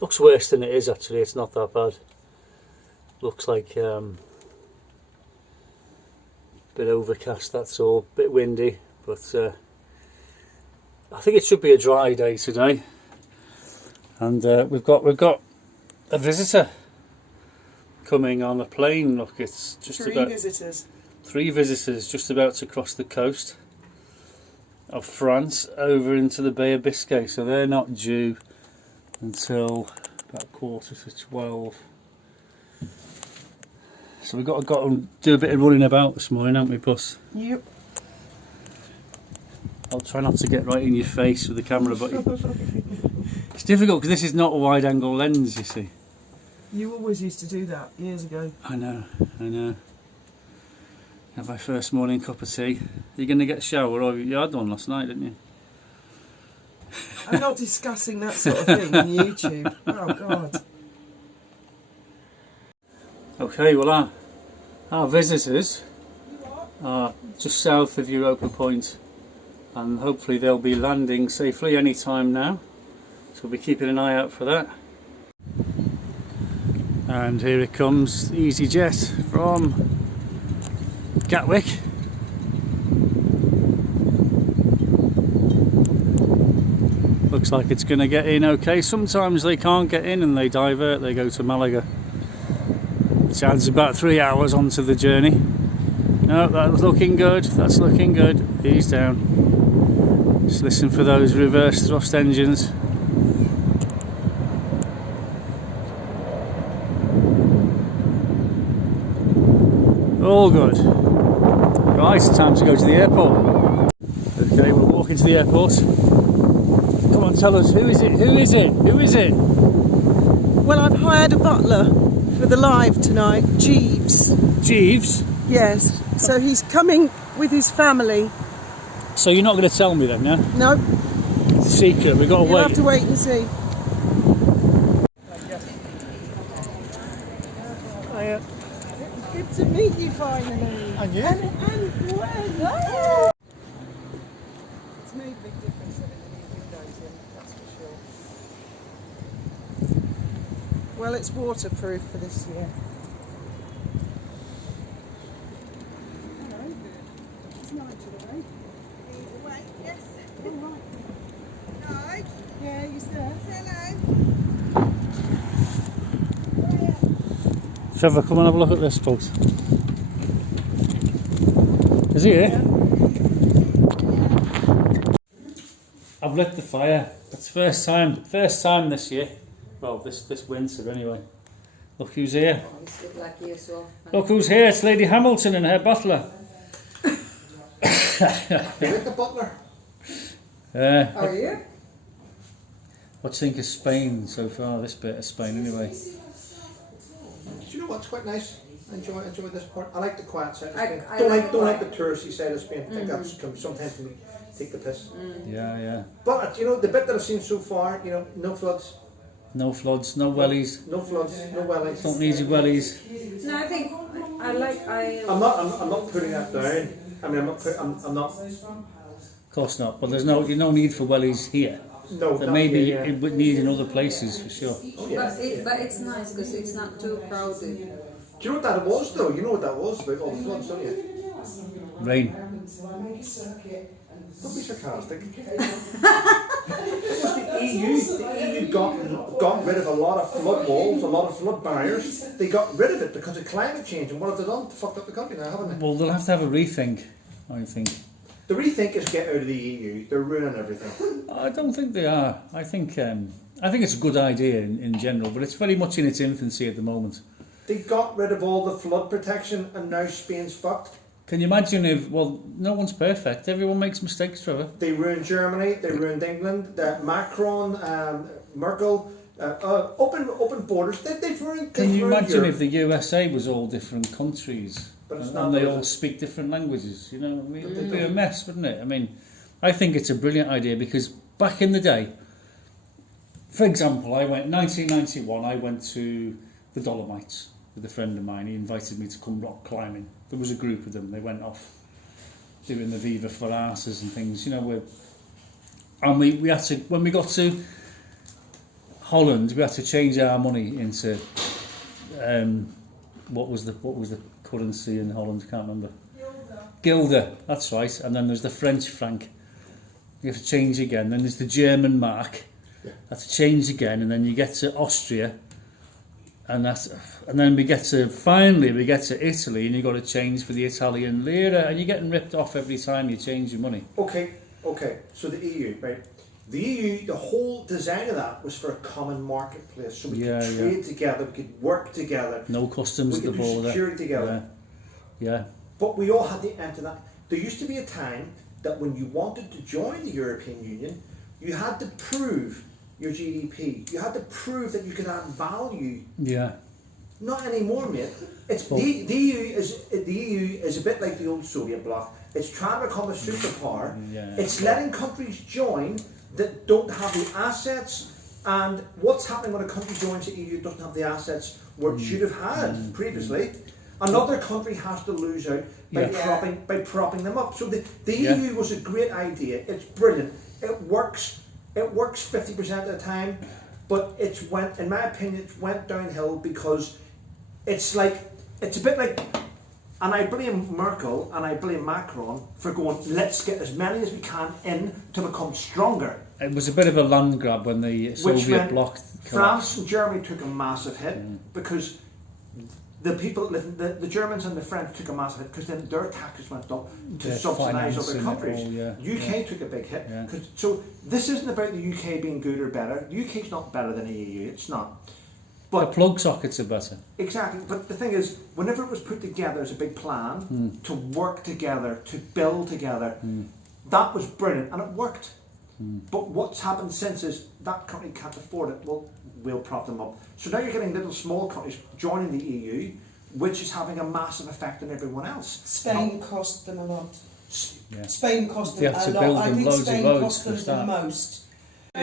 Looks worse than it is actually. It's not that bad. Looks like a bit overcast, that's all. Bit windy, but I think it should be a dry day today. And we've got a visitor coming on a plane. Look, it's just Three visitors just about to cross the coast of France over into the Bay of Biscay. So they're not due until about 11:45. So we've got to do a bit of running about this morning, haven't we, Puss? Yep. I'll try not to get right in your face with the camera, but it's difficult because this is not a wide angle lens, you see. You always used to do that years ago. I know. Have my first morning cup of tea. Are you going to get a shower? Or you had one last night, didn't you? I'm not discussing that sort of thing on YouTube. Oh God. Okay, well our visitors are just south of Europa Point, and hopefully they'll be landing safely any time now. So we'll be keeping an eye out for that. And here it comes, EasyJet from Gatwick. Looks like it's going to get in okay. Sometimes they can't get in and they divert, they go to Malaga, which adds about 3 hours onto the journey. No, that's looking good, that's looking good. Ease down. Just listen for those reverse thrust engines. All good. Right, it's time to go to the airport. Okay, we're walking to the airport. Come on, tell us, who is it? Who is it? Who is it? Well, I've hired a butler for the live tonight, Jeeves. Jeeves? Yes. So he's coming with his family. So you're not going to tell me then, yeah? No. It's a secret, we've got to wait. You'll have to wait and see. Hiya. Good to meet you finally. And you? And Gwen. Oh. It's made a big difference having the new windows in, that's for sure. Well, it's waterproof for this year. Hello. It's Nigel, right? Wait, yes. Oh, right. No. Yeah, you there? Hello. Trevor, come and have a look at this, folks. Is he here? I've lit the fire. It's first time this year. Well, this winter anyway. Look who's here. Look who's here. It's Lady Hamilton and her butler. You like the butler? Are you? What do you think of Spain so far? This bit of Spain anyway. Do you know what's quite nice? I enjoy this part. I like the quiet side of Spain. I Don't like the touristy side of Spain. I think that's sometimes can take the piss. Yeah. But you know, the bit that I've seen so far, you know, no floods. No floods, no wellies. No floods, no wellies. Don't need your wellies. No, I think I'm not putting that down. I mean, I'm not. Of course not. But there's no need for wellies here. No. There may be it would need in other places for sure. Oh, yeah. but it's nice because it's not too crowded. Do you know what that was though? You know what that was about all the floods, don't you? Rain. Don't be sarcastic. It was the EU. The EU got rid of a lot of flood walls, a lot of flood barriers. They got rid of it because of climate change. And what have they done? Fucked up the country now, haven't they? Well, they'll have to have a rethink, I think. The rethink is get out of the EU. They're ruining everything. I don't think they are. I think it's a good idea in general, but it's very much in its infancy at the moment. They got rid of all the flood protection and now Spain's fucked. Can you imagine if, well, no one's perfect. Everyone makes mistakes, Trevor. They ruined Germany, they ruined England, Macron, Merkel, open borders. They've ruined Can you imagine Europe. if the USA was all different countries But it's and not they those- all speak different languages? You know, I mean, it'd be a mess, wouldn't it? I mean, I think it's a brilliant idea because back in the day, for example, 1991, I went to the Dolomites with a friend of mine. He invited me to come rock climbing. There was a group of them. They went off doing the Viva Ferratas and things, you know. And we had to, when we got to Holland, we had to change our money into what was the currency in Holland? I can't remember. Gilder, that's right. And then there's the French franc. You have to change again. Then there's the German mark. Have to change again, and then you get to Austria, and then we get to Italy, and you've got to change for the Italian lira, and you're getting ripped off every time you change your money. Okay. So the EU, right? The EU, the whole design of that was for a common marketplace, so we could trade together, we could work together. No customs at the border. We could do security together. Yeah. But we all had to enter that. There used to be a time that when you wanted to join the European Union, you had to prove your GDP. You had to prove that you could add value. Yeah. Not anymore, mate. It's the EU is a bit like the old Soviet bloc. It's trying to become a superpower. It's letting countries join that don't have the assets. And what's happening when a country joins the EU doesn't have the assets where it should have had previously? Another country has to lose out by propping them up. So the EU was a great idea. It's brilliant. It works 50% of the time, but in my opinion, it went downhill because it's a bit like, and I blame Merkel and I blame Macron for going, let's get as many as we can in to become stronger. It was a bit of a land grab when the Soviet bloc collapsed. France and Germany took a massive hit because the Germans and the French took a massive hit because then their taxes went up to subsidise other countries. UK took a big hit. So this isn't about the UK being good or better. The UK's not better than the EU. It's not. But the plug sockets are better. Exactly. But the thing is, whenever it was put together as a big plan to work together, to build together, that was brilliant and it worked. But what's happened since is that country can't afford it. Well, we'll prop them up. So now you're getting little small countries joining the EU, which is having a massive effect on everyone else. Spain cost them a lot. Yeah. Spain cost They them have to a lot. build I them think loads Spain and loads cost for them the start. most.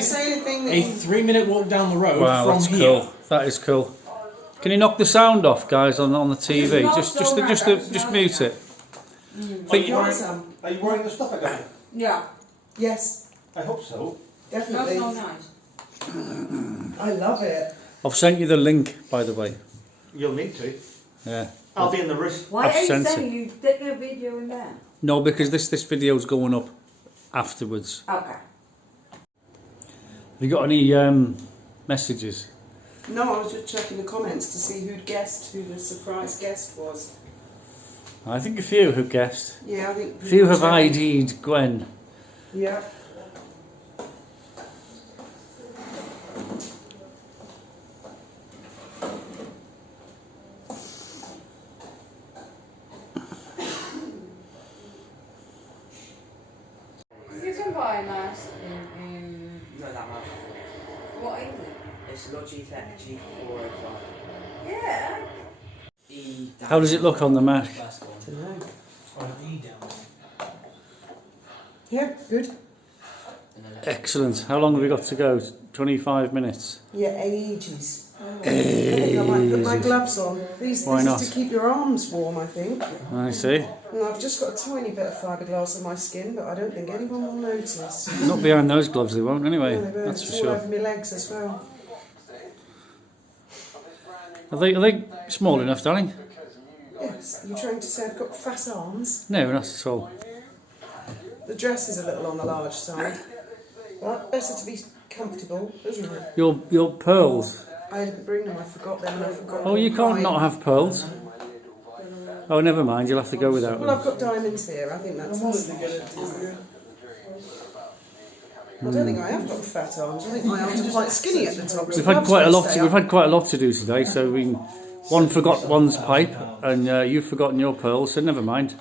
Say anything that A 3-minute walk down the road Wow, from that's here. cool. That is cool. Can you knock the sound off, guys, on the TV? Just mute it. Are you wearing the stuff again? Yeah. Yes, I hope so. definitely. That's so nice. I love it. I've sent you the link, by the way. You'll need to. Yeah. I'll be in the room. Why I've are you sent saying you taking a video in there? No, because this video's going up afterwards. Okay. Have you got any messages? No, I was just checking the comments to see who the surprise guest was. I think a few have guessed. Yeah, I think. A few have ID'd Gwen. Yeah. You can buy a mask. Not that much. What is it? It's Logitech G405. Yeah. How does it look on the Mac? First one. Dunno. E down Yeah, good. and then Excellent. How long have we got to go? 25 minutes. Yeah, ages. I think I might put my gloves on. This Why is not? to keep your arms warm, I think. I see. And I've just got a tiny bit of fiberglass on my skin, but I don't think anyone will notice. Not behind those gloves, they won't anyway. No, they won't. That's It's for all sure. over my legs as well. Are they small enough, darling? Yes, you're trying to say I've got fat arms? No, not at all. The dress is a little on the large side. But better to be comfortable, isn't it? Your pearls. I didn't bring them, I forgot them and I forgot Oh, you can't mine. not have pearls. Oh, never mind. You'll have to go without Well, I've them. got diamonds here, I think that's I don't think I have got fat arms. I think my arms are quite skinny at the top. We've had quite a lot. We've had quite a lot to do today. So one forgot one's pipe, and you've forgotten your pearls. So never mind.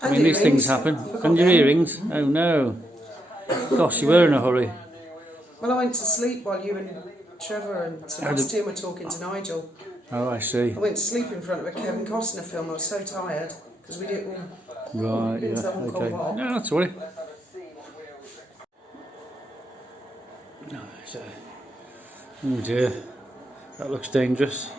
I mean, these things happen. And your earrings. Oh no! Gosh, you were in a hurry. Well, I went to sleep while you and Trevor and Sebastian were talking to Nigel. Oh, I see. I went to sleep in front of a Kevin Costner film. I was so tired because we did all. Right. Been Yeah. to Hong Kong Okay. Walk. No, not to worry. No, so. Oh dear, that looks dangerous.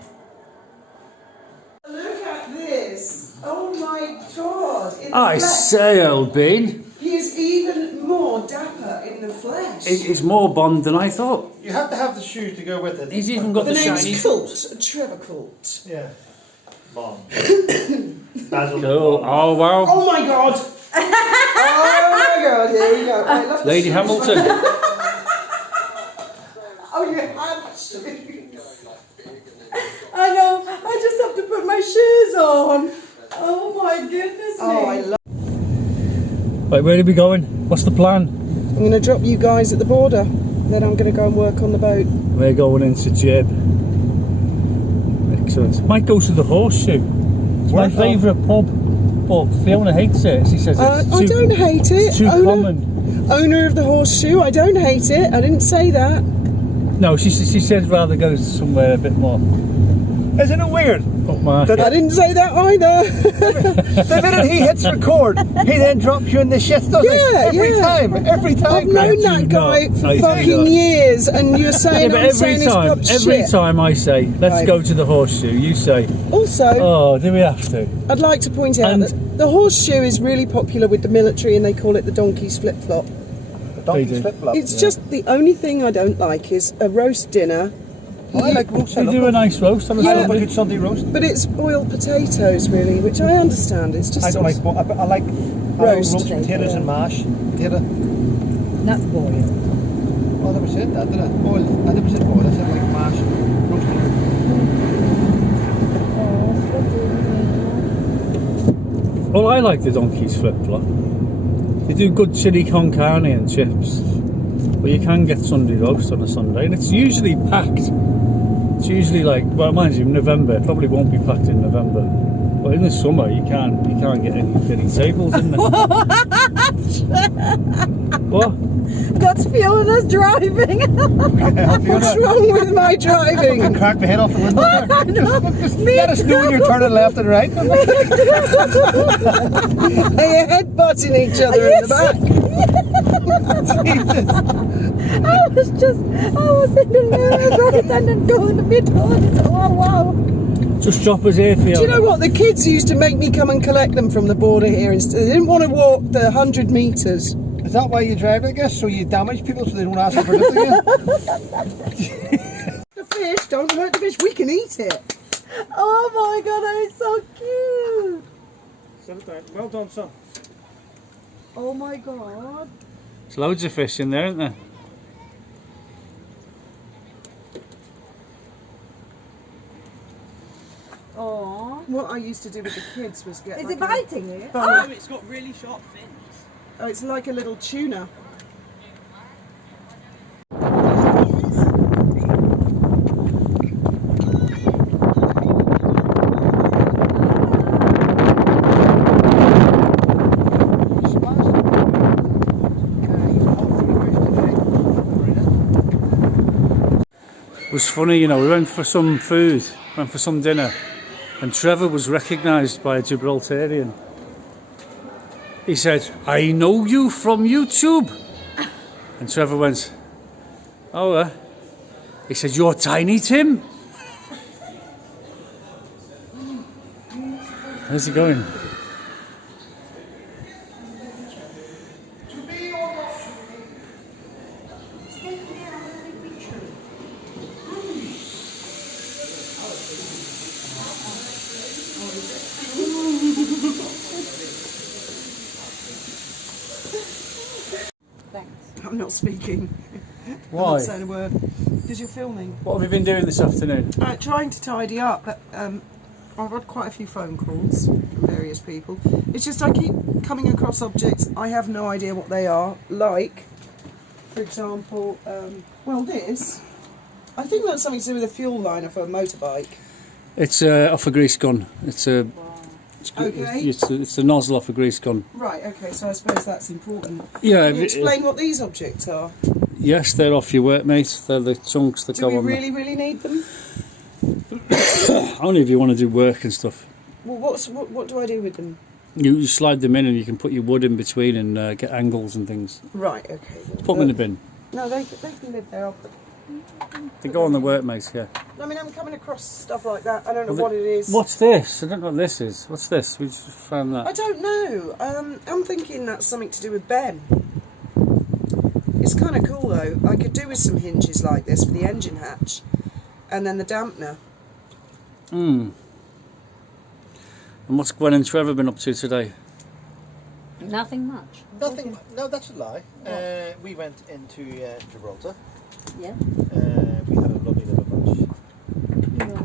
Look at this! Oh my God! In the I flesh. say, old bean. He is even more dapper in the flesh. He's more Bond than I thought. You have to have the shoes to go with it. He's even got The the name's shiny Colt, Trevor Colt. Yeah. Bond. Basil. Oh, oh wow. Oh my god! Oh my god, here we go. Right, look. Lady Hamilton. Oh, you have shoes. I know, I just have to put my shoes on. Oh my goodness me. Oh, I love. Right, where are we going? What's the plan? I'm going to drop you guys at the border. Then I'm going to go and work on the boat. We're going into Jib. Excellent. Might go to the Horseshoe. It's my favourite pub. But Fiona hates it. She says it's I don't hate it. too common. Owner of the Horseshoe, I don't hate it. I didn't say that. No, she said rather go somewhere a bit more Isn't it weird? upmarket. I didn't say that either. The minute he hits record, he then drops you in the shit, doesn't he? Yeah, Every yeah. time. Every I've time. known do that guy not. for I do fucking not. years, and you're saying Yeah, but I'm saying he's got every shit. time I say, let's Right. go to the Horseshoe, you say, Also, oh, do we have to? I'd like to point out And- that the Horseshoe is really popular with the military, and they call it the donkey's flip-flop. They do. It's just the only thing I don't like is a roast dinner, I like roast. They do a nice roast on a Yeah. I love a Sunday. good Sunday roast. but it's boiled potatoes really, which I understand. It's just I don't like. I like Roast. roast potatoes and mash. Potato. Not boiled. Oh, I never said that, did I? Boiled. I never said boiled. I said like mash. Roasted. Well, I like the donkey's flip-flop. They do good chili con carne and chips. But you can get Sunday roast on a Sunday, and it's usually packed. It's usually like, well, mind you, November. It probably won't be packed in November. But in the summer, you can't get any tables in there. What? That's Fiona's driving. What's wrong with my I driving? can crack my head off the window. I know. Let us know when you're turning left and right. Are you headbutting each other in the back? I was in the right and then go in the middle and it's, oh wow. Just drop us here, Fiona. Do you know what? The kids used to make me come and collect them from the border here. Instead, they didn't want to walk the 100 metres. Is that why you drive, I guess? So you damage people so they don't ask you for anything again? The fish, don't hurt the fish. We can eat it. Oh my god, that is so cute. Well done, son. Oh my god. There's loads of fish in there, isn't there? Oh. What I used to do with the kids was get. Is like it biting it? Oh, It's got really sharp fins. oh, it's like a little tuna. It was funny, you know, we went for some food, went for some dinner, and Trevor was recognised by a Gibraltarian. He said, I know you from YouTube. And Trevor went, oh, he said, you're Tiny Tim. How's he going? I'm not speaking. I'm Why? not saying a word. Because you're filming. What have you been doing this afternoon? Trying to tidy up. I've had quite a few phone calls from various people. It's just I keep coming across objects. I have no idea what they are. Like, for example, well, this. I think that's something to do with a fuel liner for a motorbike. It's off a grease gun. It's a. Okay. It's the nozzle off a grease gun. Right, okay, so I suppose that's important. Yeah. Can you explain what these objects are? Yes, they're off your work, mate. They're the chunks that Do go we on. really need them? Only if you want to do work and stuff. Well, what do I do with them? You slide them in and you can put your wood in between and get angles and things. Right, okay. Put them in the bin. No, they can live there. I'll put, They go on the work, mate. Yeah. I mean, I'm coming across stuff like that. I don't know what it is. What's this? I don't know what this is. What's this? We just found I that. don't know. I'm thinking that's something to do with Ben. It's kind of cool though. I could do with some hinges like this for the engine hatch, and then the dampener. And what's Gwen and Trevor been up to today? Nothing much. Nothing. No, that's a lie. We went into Gibraltar. Yeah. We had a lovely little bunch. You know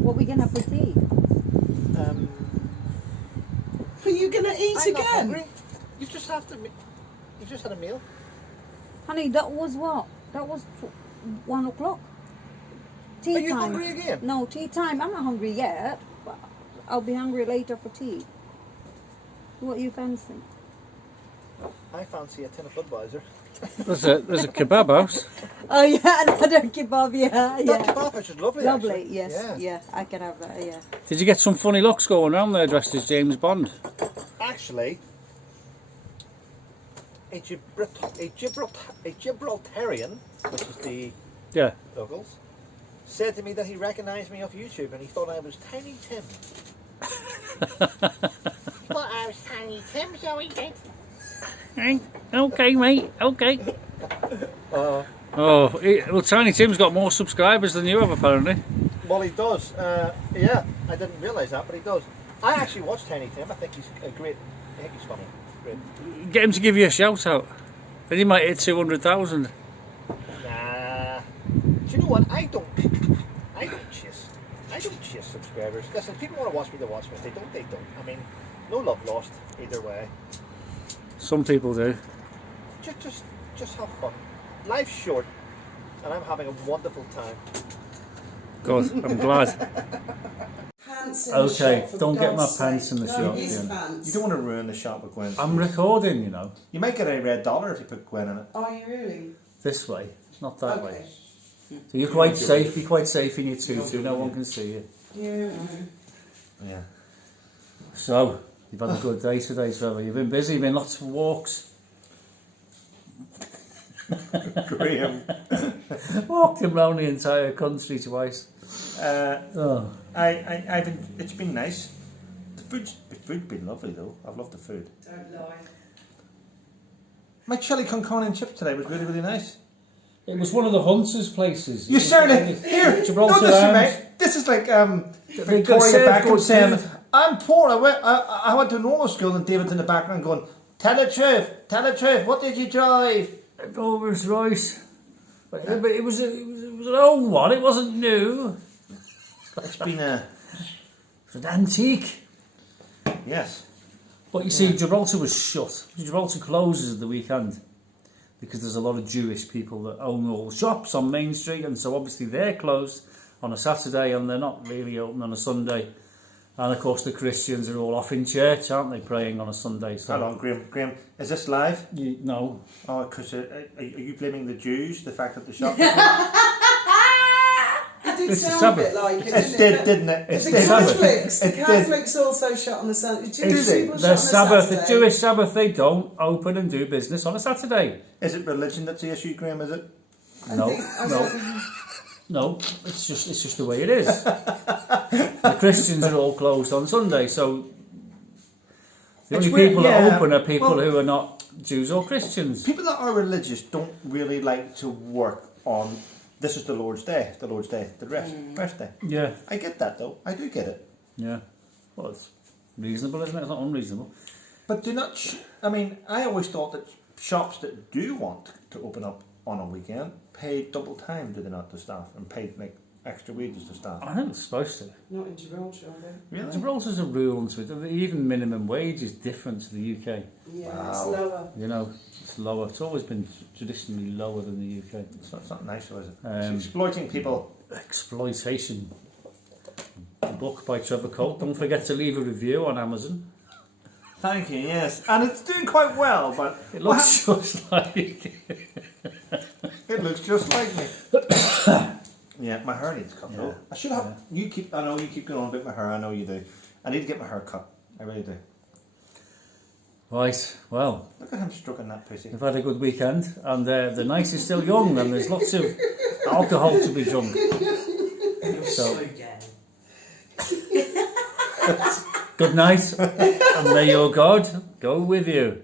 what we gonna have for tea? Are you gonna eat I'm not again? hungry. You just have to. You just had a meal. Honey, that was what? That was 1 o'clock. Tea Are you time. hungry again? No, tea time. I'm not hungry yet, but I'll be hungry later for tea. What you fancy? I fancy a tin of Budweiser. There's a kebab house. Oh yeah, another kebab. Yeah, That yeah. kebab house is lovely. Lovely. Actually. Yes. Yeah. Yeah, I can have that. Yeah. Did you get some funny looks going around there dressed as James Bond? Actually, a Gibraltarian, which is the Yeah. locals, said to me that he recognised me off YouTube and he thought I was Tiny Tim. Thought I was Tiny Tim, so he did. Okay, mate. Okay. Uh, Well, Tiny Tim's got more subscribers than you have, apparently. well, he does. Yeah, I didn't realise that, but he does. I actually watch Tiny Tim. I think he's a great. I think he's funny. Great. Get him to give you a shout out. Then he might hit 200,000. Nah. Do you know what? I don't chase subscribers. Listen, if people want to watch me, they watch me. If they don't, they don't. I mean, no love lost either way. Some people do. Just have fun. Life's short, and I'm having a wonderful time. Good, I'm glad. Pants in the Okay, shop, for don't get my God's pants sake. in the No, shop, his Ian. pants. You don't want to ruin the shop with Gwen. I'm recording, you know. You might get a red dollar if you put Gwen in it. Are you really? This way, not that Okay. way. So you're quite safe. You're quite safe in your tutu. No one can see you. Yeah. Yeah. So you've had a good day today, Trevor. You've been busy. Been lots of walks. Graham. Walked around the entire country twice. Oh. I've been, it's been nice. The food's been lovely though. I've loved the food. Don't lie. My chili con carne and chips today was really, really nice. It was one of the Hunters' places. You certainly here. Gibraltar No, this is Arms. mate. This is like They Victoria serve Beckham good saying, food. "I'm poor. I went to normal school," and David's in the background going, "Tell the truth. Tell the truth. What did you drive?" Oh, it was right. But it was an old one. It wasn't new. It's been a It was an antique. yes. But you see, Gibraltar was shut. Gibraltar closes at the weekend because there's a lot of Jewish people that own all the shops on Main Street, and so obviously they're closed on a Saturday and they're not really open on a Sunday. And of course the Christians are all off in church, aren't they, praying on a Sunday? So Hold on, Graham. Is this live? no. Oh, because are you blaming the Jews? The fact that the shop. It did It's the sound a Sabbath. bit like it, It didn't did, it? didn't it? It's The the Sabbath. Catholics, It did. Catholics also shut on the Sunday. Jewish people shut The on Sabbath, the Saturday. Jewish Sabbath, they don't open and do business on a Saturday. Is it religion that's the issue, Graham? Is it? No, no, it's just the way it is. The Christians are all closed on Sunday, so the It's only weird, people yeah. that open are people Well- who are not Jews or Christians. People that are religious don't really like to work on. This is the Lord's Day. The Lord's Day. The rest day. Yeah, I get that though. I do get it. yeah. Well, it's reasonable, isn't it? It's not unreasonable. But do not. I mean, I always thought that shops that do want to open up on a weekend pay double time, do they not, to staff, and pay like extra wages to staff? I think it's supposed to. Not in Gibraltar, are they? Really? Gibraltar's a rule unto it. Even minimum wage is different to the UK. Yeah, Wow. it's lower. You know, it's lower. It's always been traditionally lower than the UK. It's not nice, though, is it? Um, It's exploiting people. Exploitation. A book by Trevor Colt. Don't forget to leave a review on Amazon. Thank you. Yes, and it's doing quite well, but It looks just like. it looks just like me. Yeah, my hair needs cut though. Yeah. I should have. I know you keep going on about my hair. I know you do. I need to get my hair cut. I really do. Right, well, Look at him stroking that pussy. we've had a good weekend, and the night is still young, and there's lots of alcohol to be drunk. So, So gay. good night, and may your God go with you.